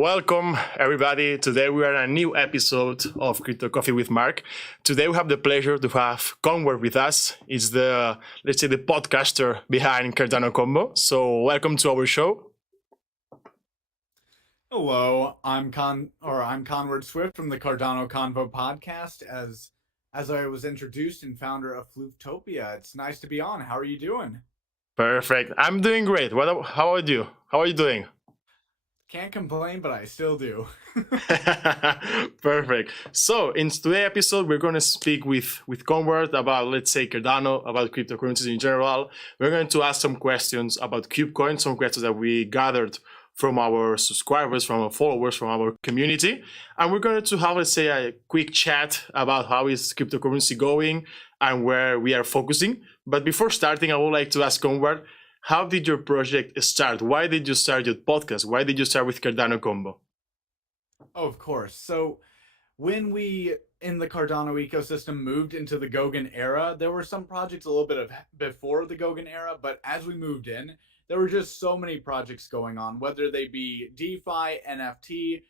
Welcome, everybody. Today we are in a new episode of Crypto Coffee with Marc. Today we have the pleasure to have Convo with us. He's the, let's say, the podcaster behind Cardano Convo. So welcome to our show. Hello, I'm Conward Swift from the Cardano Convo podcast. As I was introduced and founder of Flutopia, it's nice to be on. How are you doing? Perfect. I'm doing great. How are you? How are you doing? Can't complain, but I still do. Perfect. So in today's episode, we're going to speak with Convert about, let's say, Cardano, about cryptocurrencies in general. We're going to ask some questions about KubeCoin, some questions that we gathered from our subscribers, from our followers, from our community. And we're going to have, let's say, a quick chat about how is cryptocurrency going and where we are focusing. But before starting, I would like to ask Convert, how did your project start? Why did you start your podcast? Why did you start with Cardano Convo? Oh, of course. So when we in the Cardano ecosystem moved into the Goguen era, there were some projects a little bit of before the Goguen era, but as we moved in, there were just so many projects going on, whether they be DeFi, NFT,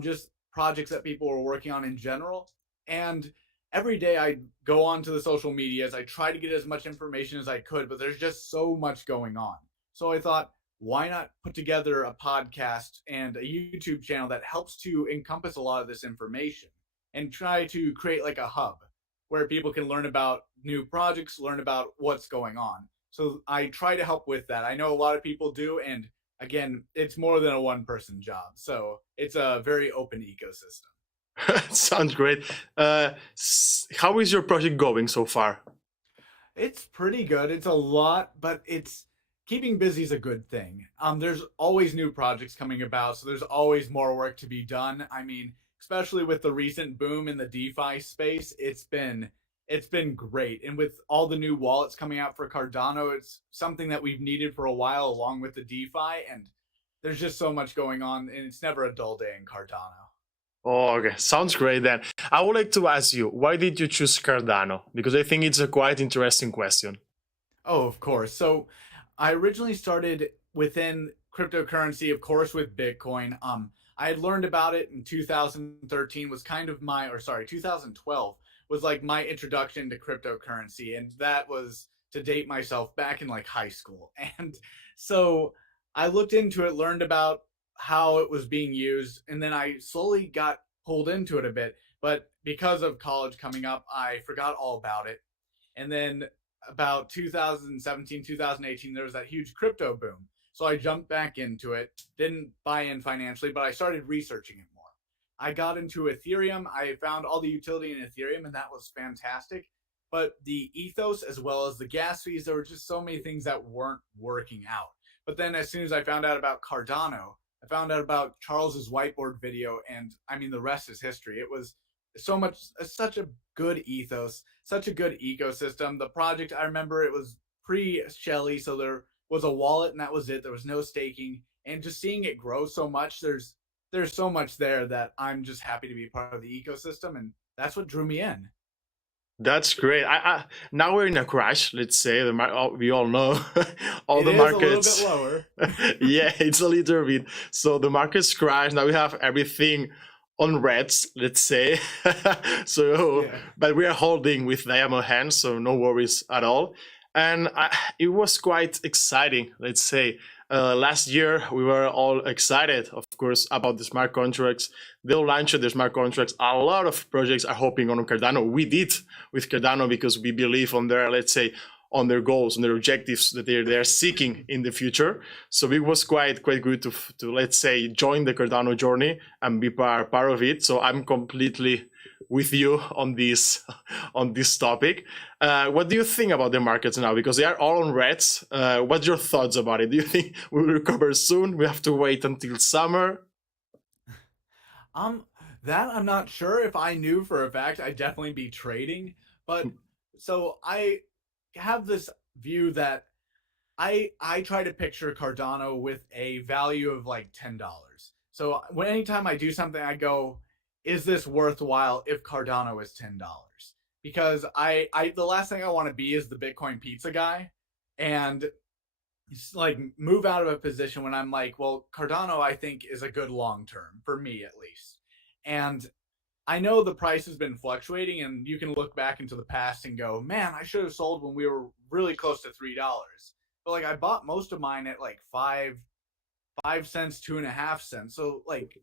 just projects that people were working on in general. And every day I go onto the social medias, I try to get as much information as I could, but there's just so much going on. So I thought, why not put together a podcast and a YouTube channel that helps to encompass a lot of this information and try to create like a hub where people can learn about new projects, learn about what's going on. So I try to help with that. I know a lot of people do, and again, it's more than a one-person job. So it's a very open ecosystem. Sounds great. How is your project going so far? It's pretty good. It's a lot, but it's keeping busy is a good thing. There's always new projects coming about, so there's always more work to be done. I mean, especially with the recent boom in the DeFi space, it's been great. And with all the new wallets coming out for Cardano, it's something that we've needed for a while along with the DeFi, and there's just so much going on, and it's never a dull day in Cardano. Oh, okay. Sounds great then. I would like to ask you, why did you choose Cardano? Because I think it's a quite interesting question. Oh, of course. So I originally started within cryptocurrency, of course, with Bitcoin. I had learned about it in 2013 was kind of 2012 was like my introduction to cryptocurrency. And that was, to date myself, back in like high school. And so I looked into it, learned about how it was being used, and then I slowly got pulled into it a bit. But because of college coming up, I forgot all about it. And then about 2017, 2018, there was that huge crypto boom. So I jumped back into it, didn't buy in financially, but I started researching it more. I got into Ethereum. I found all the utility in Ethereum, and that was fantastic. But the ethos, as well as the gas fees, there were just so many things that weren't working out. But then as soon as I found out about Cardano, I found out about Charles's whiteboard video, and I mean, the rest is history. It was such a good ethos, such a good ecosystem. The project, I remember it was pre-Shelly, so there was a wallet and that was it. There was no staking, and just seeing it grow so much, there's so much there that I'm just happy to be part of the ecosystem, and that's what drew me in. That's great. Now we're in a crash. Let's say we all know all the markets. markets. A little bit lower. Yeah, it's a little bit. So the markets crash. Now we have everything on reds, let's say. So, yeah. But we are holding with diamond hands, so no worries at all. And it was quite exciting, let's say. Last year, we were all excited, of course, about the smart contracts. They'll launch the smart contracts. A lot of projects are hopping on Cardano. We did with Cardano because we believe on their, let's say, on their goals, on their objectives that they're seeking in the future. So it was quite good to let's say, join the Cardano journey and be part of it. So I'm completely with you on this topic. What do you think about the markets now? Because they are all on reds. What's your thoughts about it? Do you think we'll recover soon? We have to wait until summer? That I'm not sure. If I knew for a fact, I'd definitely be trading. But so I have this view that I try to picture Cardano with a value of like $10. So anytime I do something, I go, is this worthwhile if Cardano is $10? Because the last thing I want to be is the Bitcoin pizza guy. And like move out of a position when I'm like, well, Cardano I think is a good long term for me at least. And I know the price has been fluctuating, and you can look back into the past and go, man, I should have sold when we were really close to $3. But like I bought most of mine at like 5 cents, 2.5 cents. So like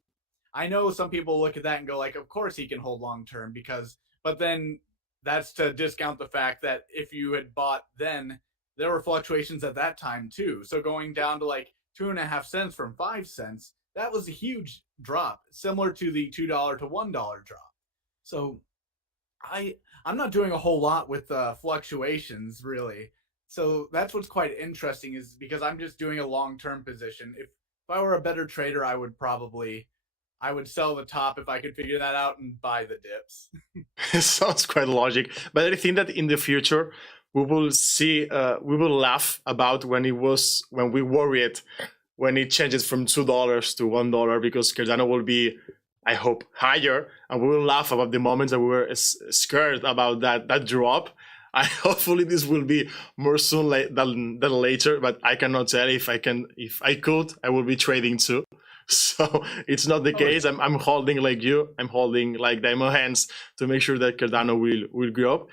I know some people look at that and go like, of course he can hold long term because, but then that's to discount the fact that if you had bought then, there were fluctuations at that time too. So going down to like 2.5 cents from 5 cents, that was a huge drop, similar to the $2 to $1 drop. So I I'm not doing a whole lot with fluctuations really. So that's what's quite interesting is because I'm just doing a long term position. If I were a better trader, I would sell the top if I could figure that out and buy the dips. It sounds quite logic, but I think that in the future we will see, we will laugh about when we worried when it changes from $2 to $1 because Cardano will be, I hope, higher, and we will laugh about the moments that we were scared about that drop. I hopefully this will be more soon than later, but I cannot tell if I can. If I could, I will be trading too. So it's not the case. Yeah. I'm holding like you. I'm holding like demo hands to make sure that Cardano will grow up.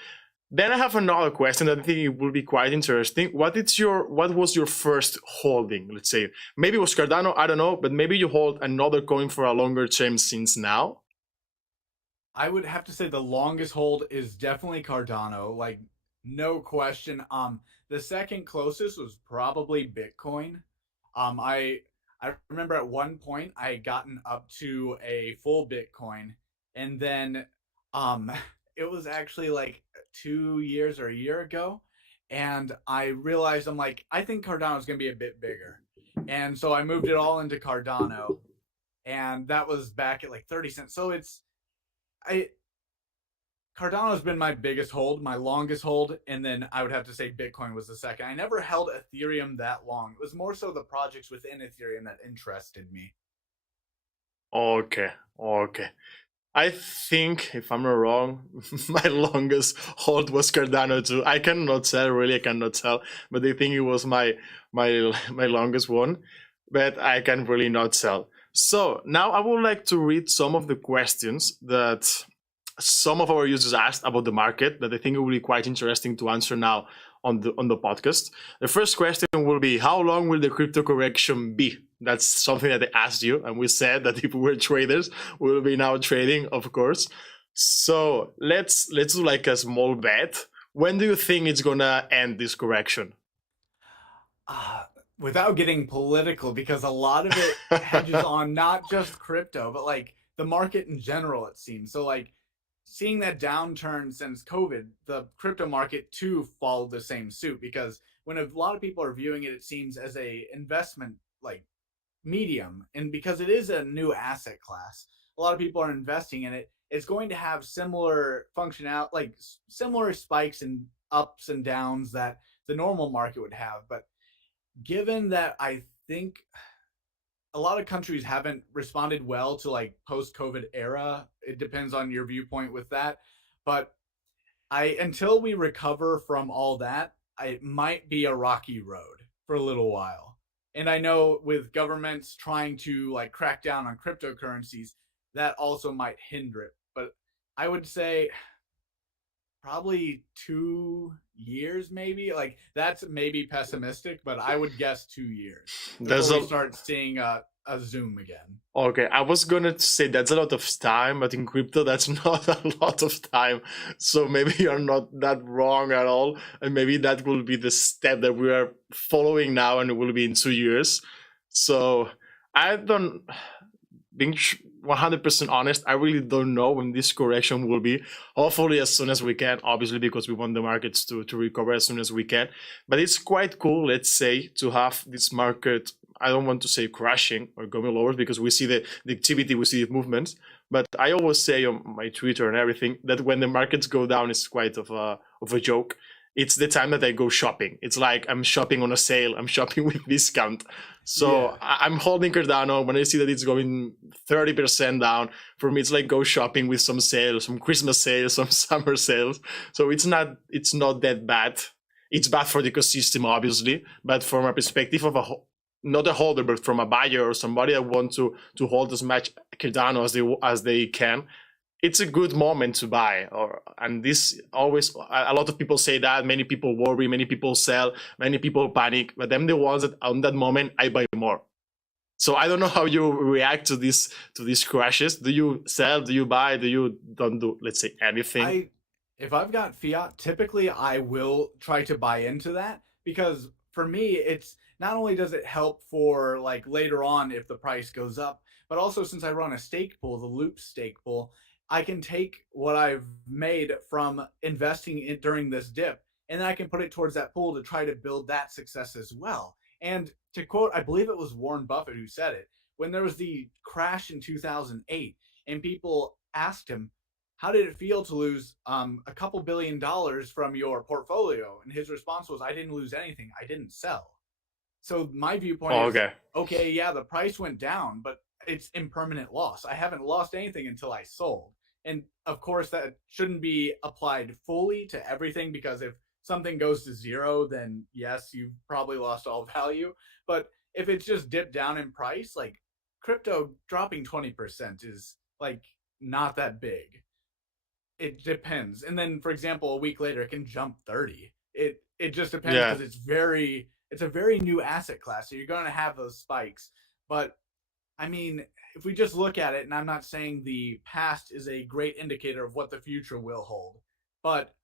Then I have another question that I think it will be quite interesting. What was your first holding? Let's say maybe it was Cardano. I don't know, but maybe you hold another coin for a longer term since now. I would have to say the longest hold is definitely Cardano, like no question. The second closest was probably Bitcoin. I remember at one point I had gotten up to a full Bitcoin, and then um it was actually like 2 years or a year ago, and I realized I'm like I think Cardano is gonna be a bit bigger, and so I moved it all into Cardano, and that was back at like 30 cents. So I Cardano's been my biggest hold, my longest hold, and then I would have to say Bitcoin was the second. I never held Ethereum that long. It was more so the projects within Ethereum that interested me. Okay, okay. I think, if I'm not wrong, my longest hold was Cardano too. I cannot tell, really, I cannot tell, but I think it was my longest one, but I can really not tell. So now I would like to read some of the questions that some of our users asked about the market that I think it will be quite interesting to answer now on the podcast. The first question will be, how long will the crypto correction be? That's something that they asked you, and we said that if we were traders, we will be now trading, of course. So let's do like a small bet. When do you think it's gonna end this correction? Uh, Without getting political, because a lot of it hedges on not just crypto, but like the market in general, it seems. So like seeing that downturn since COVID, the crypto market too followed the same suit because when a lot of people are viewing it, it seems as a investment like medium, and because it is a new asset class, a lot of people are investing in it. It's going to have similar functionality, like similar spikes and ups and downs that the normal market would have. But given that I think a lot of countries haven't responded well to like post COVID era, it depends on your viewpoint with that. But I until we recover from all that, it might be a rocky road for a little while. And I know with governments trying to like crack down on cryptocurrencies, that also might hinder it. But I would say probably 2 years, maybe. Like that's maybe pessimistic, but I would guess 2 years There's before we a start seeing a zoom again. Okay, I was gonna say that's a lot of time, but in crypto that's not a lot of time. So maybe you're not that wrong at all, and maybe that will be the step that we are following now, and it will be in 2 years. So I don't, being 100% honest, I really don't know when this correction will be. Hopefully, as soon as we can, obviously, because we want the markets to recover as soon as we can. But it's quite cool, let's say, to have this market. I don't want to say crashing or going lower because we see the activity, we see the movements. But I always say on my Twitter and everything that when the markets go down, it's quite of a joke. It's the time that I go shopping. It's like I'm shopping on a sale. I'm shopping with discount. So Yeah. I'm holding Cardano. When I see that it's going 30% down, for me it's like go shopping with some sales, some Christmas sales, some summer sales. So it's not that bad. it's bad for the ecosystem, obviously, but from a perspective of not a holder, but from a buyer or somebody that wants to hold as much Cardano as they can, it's a good moment to buy. And this always, a lot of people say that, many people worry, many people sell, many people panic, but I'm the ones that on that moment I buy more. So I don't know how you react to these crashes. Do you sell? Do you buy? Do you don't do, let's say, anything? If I've got fiat, typically I will try to buy into that, because for me, it's not only does it help for like later on if the price goes up, but also since I run a stake pool, the Loop stake pool, I can take what I've made from investing in during this dip, and then I can put it towards that pool to try to build that success as well. And to quote, I believe it was Warren Buffett who said it, when there was the crash in 2008 and people asked him, how did it feel to lose a couple $1 billion from your portfolio? And his response was, I didn't lose anything. I didn't sell. So my viewpoint is, okay, yeah, the price went down, but it's impermanent loss. I haven't lost anything until I sold. And of course, that shouldn't be applied fully to everything, because if something goes to zero, then yes, you've probably lost all value. But if it's just dipped down in price, like crypto dropping 20% is like not that big. It depends. And then, for example, a week later, it can jump 30. It just depends, because it's a very new asset class. So you're going to have those spikes. But I mean, if we just look at it, and I'm not saying the past is a great indicator of what the future will hold, but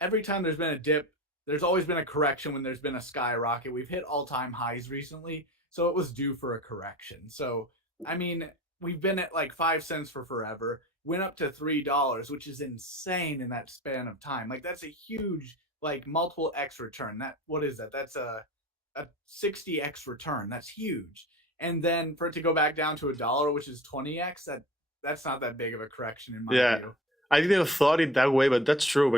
every time there's been a dip, there's always been a correction when there's been a skyrocket. We've hit all-time highs recently, so it was due for a correction. So, I mean, we've been at like 5 cents for forever, went up to $3, which is insane in that span of time. Like, that's a huge, like, multiple X return. What is that? That's a 60X return. That's huge. And then for it to go back down to $1, which is 20X, that's not that big of a correction in my view. I didn't have thought it that way, but that's true.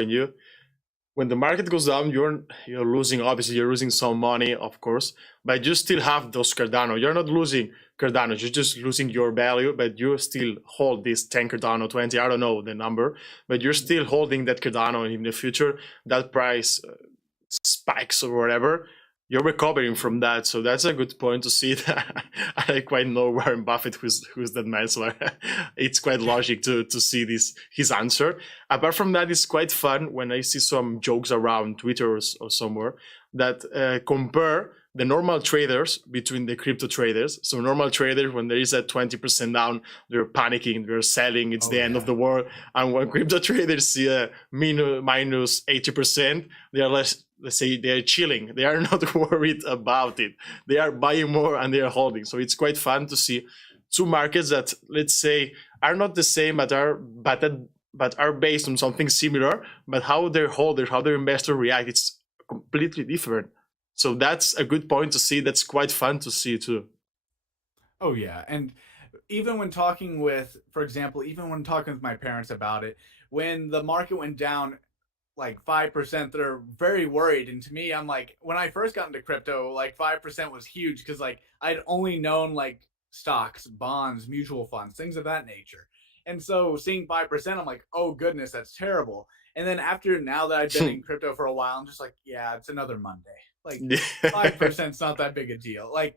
When the market goes down, you're losing, obviously you're losing some money, of course, but you still have those Cardano. You're not losing Cardano, you're just losing your value, but you still hold this 10 Cardano, 20, I don't know the number, but you're still holding that Cardano, and in the future, that price spikes or whatever, you're recovering from that. So that's a good point to see that. I quite know Warren Buffett, who's that man, so it's quite logic to see his answer. Apart from that, it's quite fun when I see some jokes around Twitter or somewhere that compare the normal traders between the crypto traders. So normal traders, when there is a 20% down, they're panicking, they're selling, it's the end of the world. And when crypto traders see a minus 80%, they are less, let's say, they're chilling. They are not worried about it. They are buying more and they are holding. So it's quite fun to see two markets that, let's say, are not the same, but are based on something similar, but how their holders, how their investors react, it's completely different. So that's a good point to see. That's quite fun to see too. Oh yeah, and even when talking with, for example, even when talking with my parents about it, when the market went down like 5%, they're very worried. And to me, I'm like, when I first got into crypto, like 5% was huge, because like I'd only known like stocks, bonds, mutual funds, things of that nature. And so seeing 5%, I'm like, oh goodness, that's terrible. And then now that I've been in crypto for a while, I'm just like, yeah, it's another Monday. Like 5% is not that big a deal. Like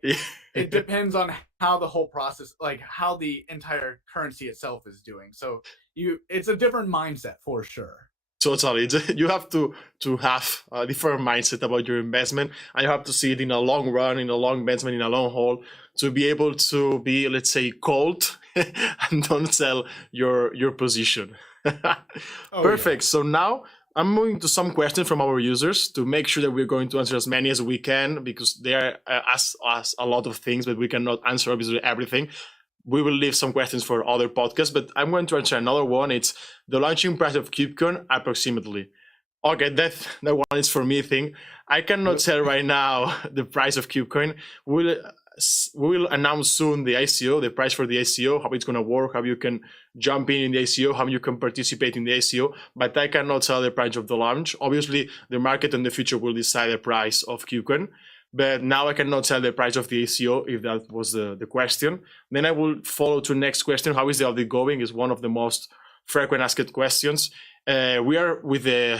it depends on how the whole process, like how the entire currency itself is doing. So it's a different mindset for sure. Totally. You have to have a different mindset about your investment, and you have to see it in a long run, in a long investment, in a long haul, to be able to be, let's say, cold and don't sell your position. Perfect. Yeah. So now I'm moving to some questions from our users to make sure that we're going to answer as many as we can, because they ask us a lot of things, but we cannot answer obviously everything. We will leave some questions for other podcasts, but I'm going to answer another one. It's the launching price of KubeCoin approximately. Okay, that one is for me thing. I cannot tell right now the price of KubeCoin. We'll announce soon the ICO, the price for the ICO, how it's going to work, how you can jump in the ICO, how you can participate in the ICO, but I cannot tell the price of the launch. Obviously, the market in the future will decide the price of KubeCoin, but now I cannot tell the price of the ICO, if that was the question. Then I will follow to next question. How is the audit going? Is one of the most frequent asked questions. We are with the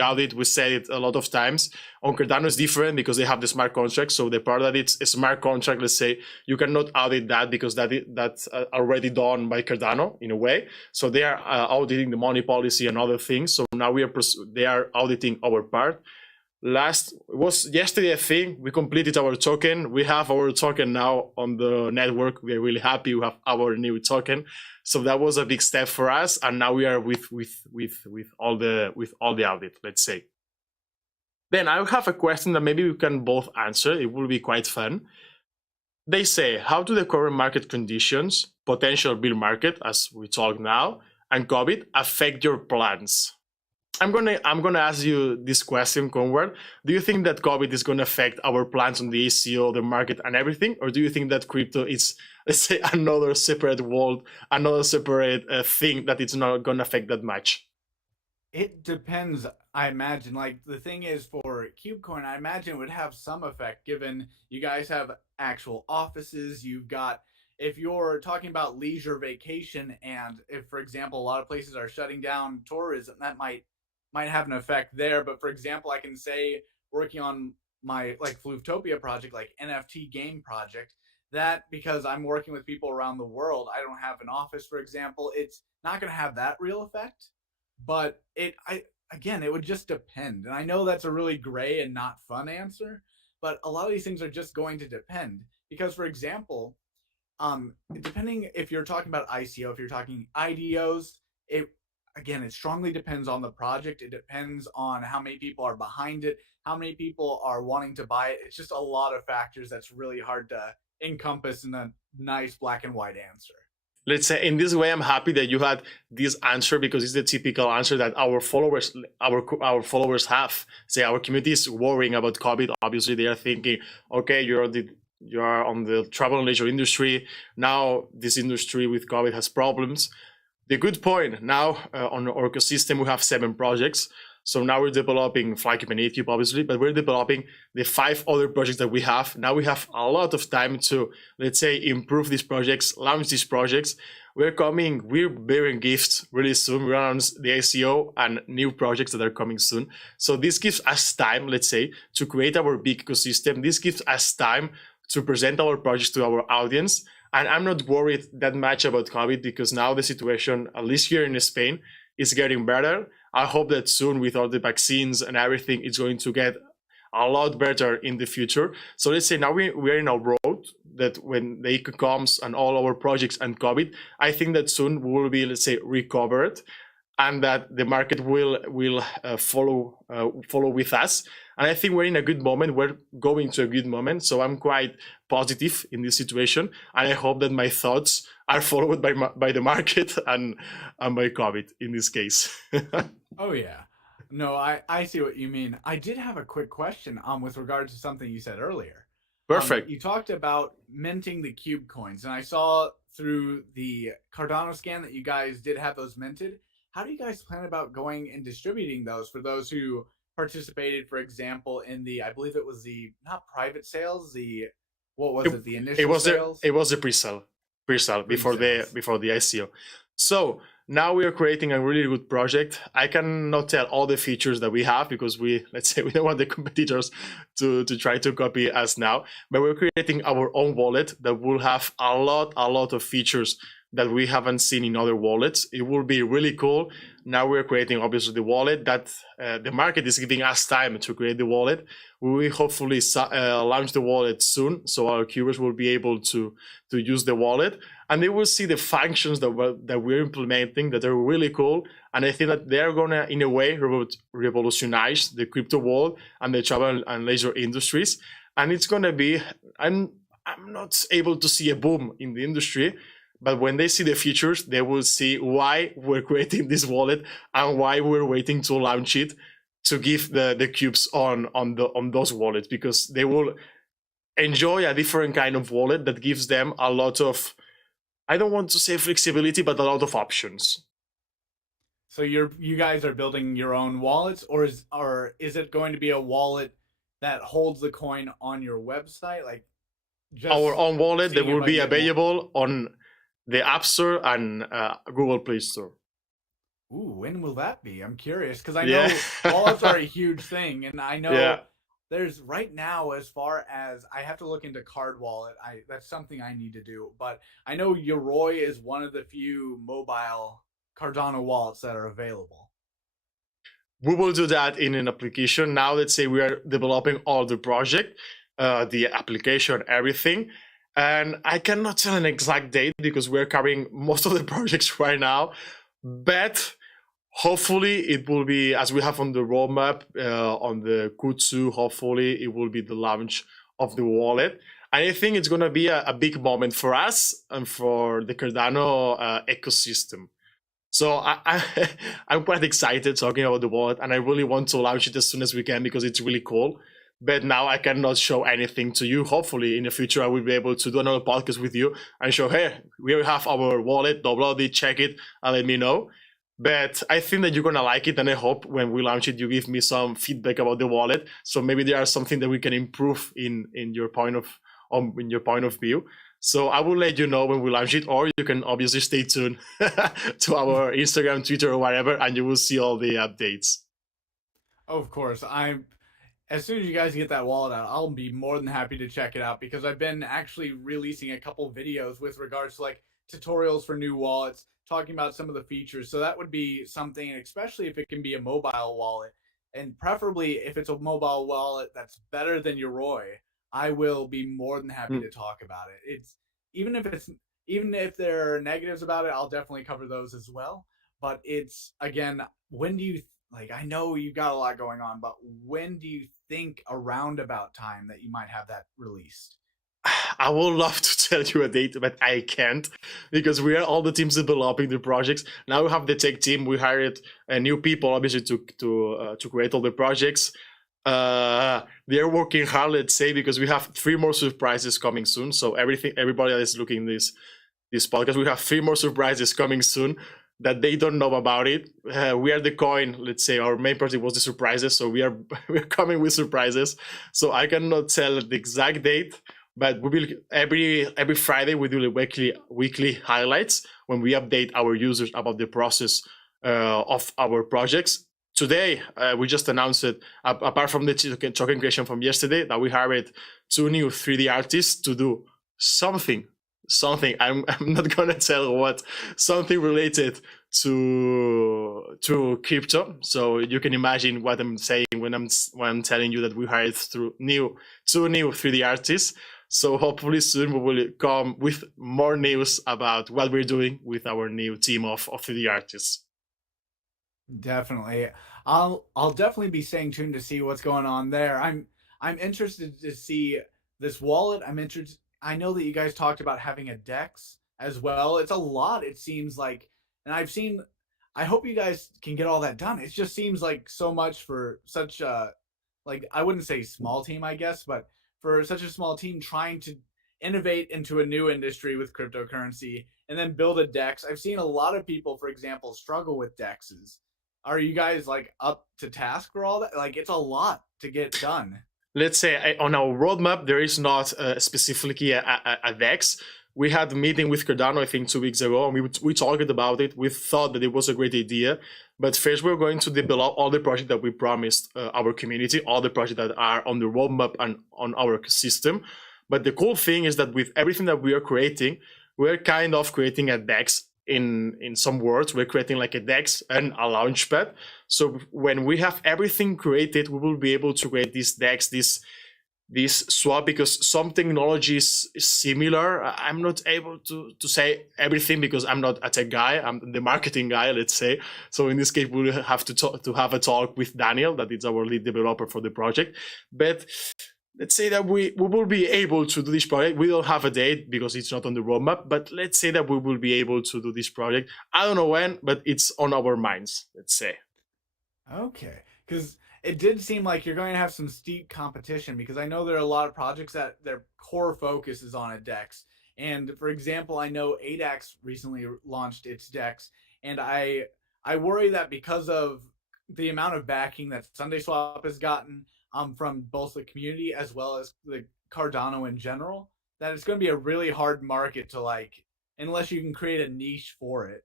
audit. We said it a lot of times. On Cardano is different because they have the smart contract. So the part that it's a smart contract, let's say, you cannot audit that because that's already done by Cardano in a way. So they are auditing the money policy and other things. So now they are auditing our part. Was yesterday, I think, we completed our token. We have our token now on the network. We are really happy we have our new token. So that was a big step for us. And now we are with all the audit, let's say. Then I have a question that maybe we can both answer. It will be quite fun. They say, how do the current market conditions, potential bull market, as we talk now, and COVID affect your plans? I'm gonna ask you this question, Conrad. Do you think that COVID is gonna affect our plans on the ACO, the market, and everything, or do you think that crypto is, let's say, another separate world, another separate thing that it's not gonna affect that much? It depends. I imagine, like, the thing is, for KubeCoin, I imagine it would have some effect, given you guys have actual offices. You've got, if you're talking about leisure vacation, and if, for example, a lot of places are shutting down tourism, that might have an effect there. But for example, I can say, working on my Flutopia project, like NFT game project, that because I'm working with people around the world, I don't have an office, for example, it's not going to have that real effect. But again, it would just depend. And I know that's a really gray and not fun answer, but a lot of these things are just going to depend. Because, for example, depending if you're talking about ICO, if you're talking IDOs, it strongly depends on the project. It depends on how many people are behind it, how many people are wanting to buy it. It's just a lot of factors that's really hard to encompass in a nice black and white answer. Let's say in this way, I'm happy that you had this answer because it's the typical answer that our followers have. Say our community is worrying about COVID. Obviously, they are thinking, okay, you are on the travel and leisure industry. Now this industry with COVID has problems. The good point now on our ecosystem, we have 7 projects. So now we're developing FlyCube and ETHCube, obviously, but we're developing the 5 other projects that we have. Now we have a lot of time to, let's say, improve these projects, launch these projects. We're bearing gifts really soon. We announce the ICO and new projects that are coming soon. So this gives us time, let's say, to create our big ecosystem. This gives us time to present our projects to our audience. And I'm not worried that much about COVID because now the situation, at least here in Spain, is getting better. I hope that soon with all the vaccines and everything, it's going to get a lot better in the future. So let's say now we're in a road that when the eco comes and all our projects and COVID, I think that soon we will be, let's say, recovered and that the market will follow with us. And I think we're in a good moment. We're going to a good moment. So I'm quite positive in this situation. And I hope that my thoughts are followed by the market and by COVID in this case. Oh, yeah. No, I see what you mean. I did have a quick question with regard to something you said earlier. Perfect. You talked about minting the Cube coins, and I saw through the Cardano scan that you guys did have those minted. How do you guys plan about going and distributing those for those who participated, for example, in I believe it was not private sales, the initial sales? It was a pre-sale before the ICO. So now we are creating a really good project. I cannot tell all the features that we have because let's say we don't want the competitors to try to copy us now, but we're creating our own wallet that will have a lot of features that we haven't seen in other wallets. It will be really cool. Now we're creating obviously the wallet that the market is giving us time to create the wallet. We will hopefully launch the wallet soon, so our cubers will be able to use the wallet, and they will see the functions that we're implementing that are really cool. And I think that they're gonna, in a way, revolutionize the crypto world and the travel and leisure industries. And it's gonna be, I'm not able to see a boom in the industry, but when they see the features, they will see why we're creating this wallet and why we're waiting to launch it to give the cubes on those wallets, because they will enjoy a different kind of wallet that gives them a lot of, I don't want to say flexibility, but a lot of options. So you guys are building your own wallets, or is it going to be a wallet that holds the coin on your website, like our own wallet that will be available on the App Store and Google Play Store. Ooh, when will that be? I'm curious because I Yeah. know wallets are a huge thing, and I Yeah. know there's right now, as far as I have to look into Card Wallet. I That's something I need to do, but I know Yoroi is one of the few mobile Cardano wallets that are available. We will do that in an application. Now, let's say we are developing all the project, the application, everything. And I cannot tell an exact date because we're covering most of the projects right now. But hopefully it will be, as we have on the roadmap, on the Q2, hopefully it will be the launch of the wallet. And I think it's going to be a big moment for us and for the Cardano ecosystem. So I'm quite excited talking about the wallet, and I really want to launch it as soon as we can because it's really cool. But now I cannot show anything to you. Hopefully, in the future, I will be able to do another podcast with you and show, hey, we have our wallet, download it, check it, and let me know. But I think that you're gonna like it, and I hope when we launch it, you give me some feedback about the wallet. So maybe there are something that we can improve in your point of in your point of view. So I will let you know when we launch it, or you can obviously stay tuned to our Instagram, Twitter, or whatever, and you will see all the updates. Of course, I'm as soon as you guys get that wallet out, I'll be more than happy to check it out because I've been actually releasing a couple videos with regards to like tutorials for new wallets, talking about some of the features. So that would be something, especially if it can be a mobile wallet, and preferably if it's a mobile wallet that's better than Yoroi, I will be more than happy Mm. to talk about it. It's even if it's even if there are negatives about it, I'll definitely cover those as well. But it's again, when do you like I know you've got a lot going on, but when do you think a roundabout time that you might have that released? I would love to tell you a date, but I can't because we are all the teams developing the projects. Now we have the tech team. We hired new people, obviously, to create all the projects. They're working hard, let's say, because we have 3 more surprises coming soon. So everybody that is looking this podcast, we have 3 more surprises coming soon that they don't know about it. We are the coin, let's say. Our main project was the surprises, so we're coming with surprises. So I cannot tell the exact date, but we will every Friday we do the weekly highlights when we update our users about the process of our projects. Today we just announced it. Apart from the token creation from yesterday, that we hired 2 new 3D artists to do something I'm not gonna tell what, something related to crypto. So you can imagine what I'm saying when I'm telling you that we hired through 2 new 3D artists. So hopefully soon we will come with more news about what we're doing with our new team of 3D artists. Definitely. I'll definitely be staying tuned to see what's going on there. I'm interested to see this wallet. I'm interested. I know that you guys talked about having a DEX as well. It's a lot, it seems like. And I've seen I hope you guys can get all that done. It just seems like so much for such a like I wouldn't say small team, I guess, but for such a small team trying to innovate into a new industry with cryptocurrency and then build a DEX. I've seen a lot of people, for example, struggle with DEXs. Are you guys like up to task for all that? Like it's a lot to get done. Let's say on our roadmap there is not specifically a DEX. We had a meeting with Cardano, I think 2 weeks ago, and we talked about it. We thought that it was a great idea, but first we're going to develop all the projects that we promised our community, all the projects that are on the roadmap and on our system. But the cool thing is that with everything that we are creating, we're kind of creating a DEX. In some words, we're creating like a DEX and a launchpad. So when we have everything created, we will be able to create this DEX, this swap, because some technology is similar. I'm not able to say everything because I'm not a tech guy. I'm the marketing guy, let's say. So in this case, we'll have to have a talk with Daniel, that is our lead developer for the project. But let's say that we will be able to do this project. We don't have a date because it's not on the roadmap, but let's say that we will be able to do this project. I don't know when, but it's on our minds, let's say. Okay. Because it did seem like you're going to have some steep competition because I know there are a lot of projects that their core focus is on a DEX. And for example, I know ADAX recently launched its DEX, and I worry that because of the amount of backing that SundaeSwap has gotten from both the community as well as the Cardano in general, that it's going to be a really hard market to like unless you can create a niche for it.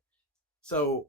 So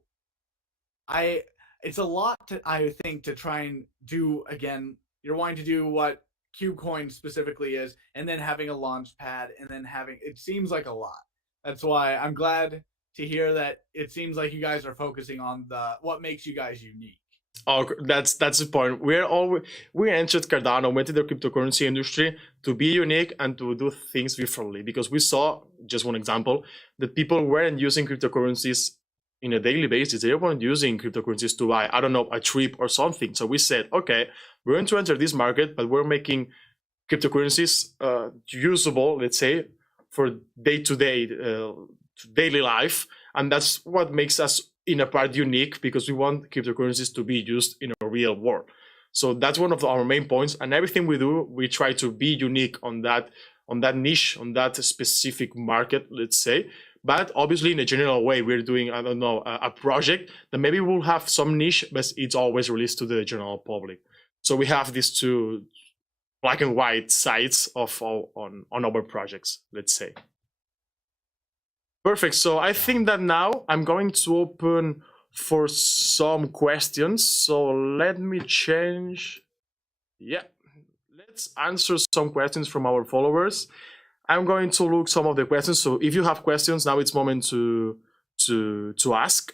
it's a lot I think to try and do. Again, you're wanting to do what KubeCoin specifically is, and then having a launch pad, and then having, it seems like a lot. That's why I'm glad to hear that it seems like you guys are focusing on what makes you guys unique. Oh, that's the point. We entered Cardano, went to the cryptocurrency industry to be unique and to do things differently, because we saw, just one example, that people weren't using cryptocurrencies in a daily basis. They weren't using cryptocurrencies to buy, I don't know, a trip or something. So we said, okay, we're going to enter this market, but we're making cryptocurrencies usable, let's say, for day-to-day daily life, and that's what makes us in a part unique, because we want cryptocurrencies to be used in a real world. So that's one of our main points, and everything we do, we try to be unique on that niche, on that specific market, let's say. But obviously, in a general way, we're doing, I don't know, a project that maybe will have some niche, but it's always released to the general public. So we have these two black and white sides on our projects, let's say. Perfect. So I think that now I'm going to open for some questions. So let me change. Yeah, let's answer some questions from our followers. I'm going to look some of the questions. So if you have questions, now it's moment to ask.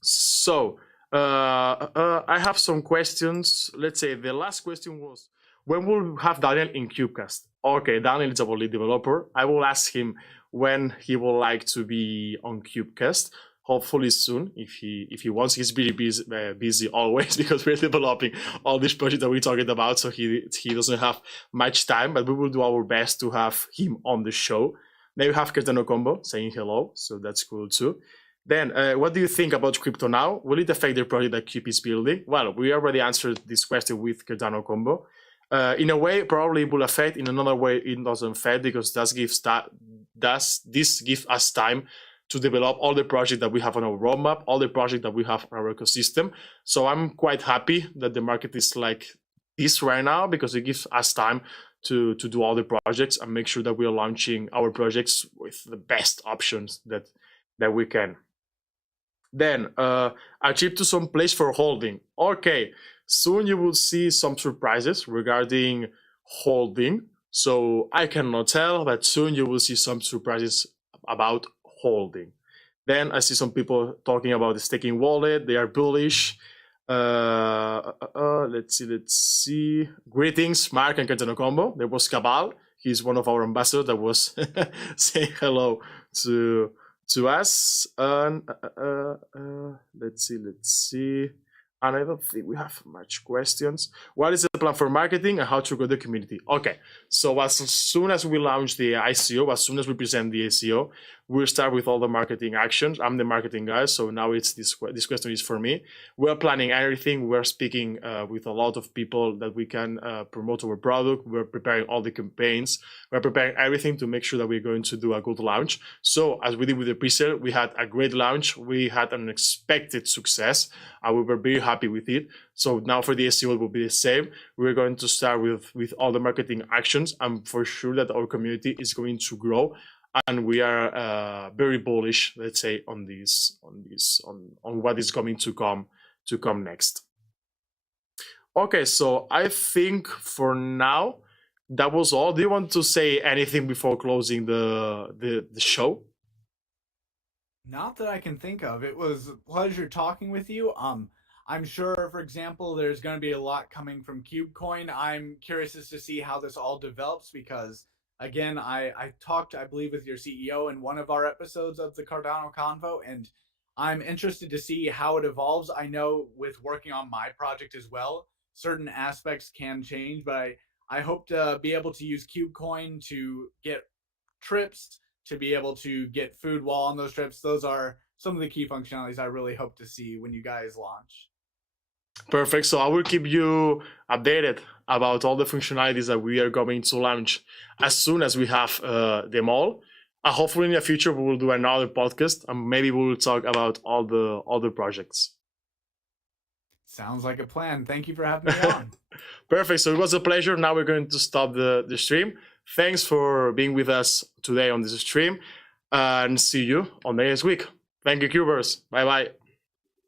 So I have some questions. Let's say the last question was, when will we have Daniel in KubeCast? Okay, Daniel is a lead developer. I will ask him when he would like to be on KubeCast. Hopefully soon, if he wants. He's really busy always, because we're developing all these projects that we're talking about, so he doesn't have much time, but we will do our best to have him on the show. Now you have Cardano Convo saying hello, so that's cool too. Then, what do you think about crypto now? Will it affect the project that Cube is building? Well, we already answered this question with Cardano Convo. In a way, probably it will affect. In another way, it doesn't affect, because this gives us time to develop all the projects that we have on our roadmap, all the projects that we have on our ecosystem. So I'm quite happy that the market is like this right now, because it gives us time to do all the projects and make sure that we are launching our projects with the best options that we can. Then, achieve to some place for holding. Okay. Soon you will see some surprises regarding holding. So I cannot tell, but soon you will see some surprises about holding. Then I see some people talking about the staking wallet. They are bullish. Let's see. Greetings, Marc and Cardano Convo. There was Cabal. He's one of our ambassadors that was saying hello to us. And let's see. And I don't think we have much questions. What is the plan for marketing and how to grow the community? Okay, so as soon as we launch the ICO, as soon as we present the ICO, we'll start with all the marketing actions. I'm the marketing guy, so now it's this question is for me. We're planning everything. We're speaking with a lot of people that we can promote our product. We're preparing all the campaigns. We're preparing everything to make sure that we're going to do a good launch. So as we did with the pre-sale, we had a great launch. We had an unexpected success, and we were very happy with it. So now for the SEO, it will be the same. We're going to start with all the marketing actions. I'm for sure that our community is going to grow, and we are very bullish, let's say, on what is going to come next. Okay, so I think for now that was all. Do you want to say anything before closing the show? Not that I can think of. It was a pleasure talking with you. I'm sure, for example, there's going to be a lot coming from KubeCoin. I'm curious as to see how this all develops, because, again, I talked, I believe, with your CEO in one of our episodes of the Cardano Convo, and I'm interested to see how it evolves. I know with working on my project as well, certain aspects can change, but I hope to be able to use KubeCoin to get trips, to be able to get food while on those trips. Those are some of the key functionalities I really hope to see when you guys launch. Perfect. So I will keep you updated about all the functionalities that we are going to launch as soon as we have them all. Hopefully in the future we will do another podcast, and maybe we will talk about all the projects. Sounds like a plan. Thank you for having me on. Perfect. So it was a pleasure. Now we're going to stop the stream. Thanks for being with us today on this stream, and see you on the next week. Thank you, Cubers. Bye bye.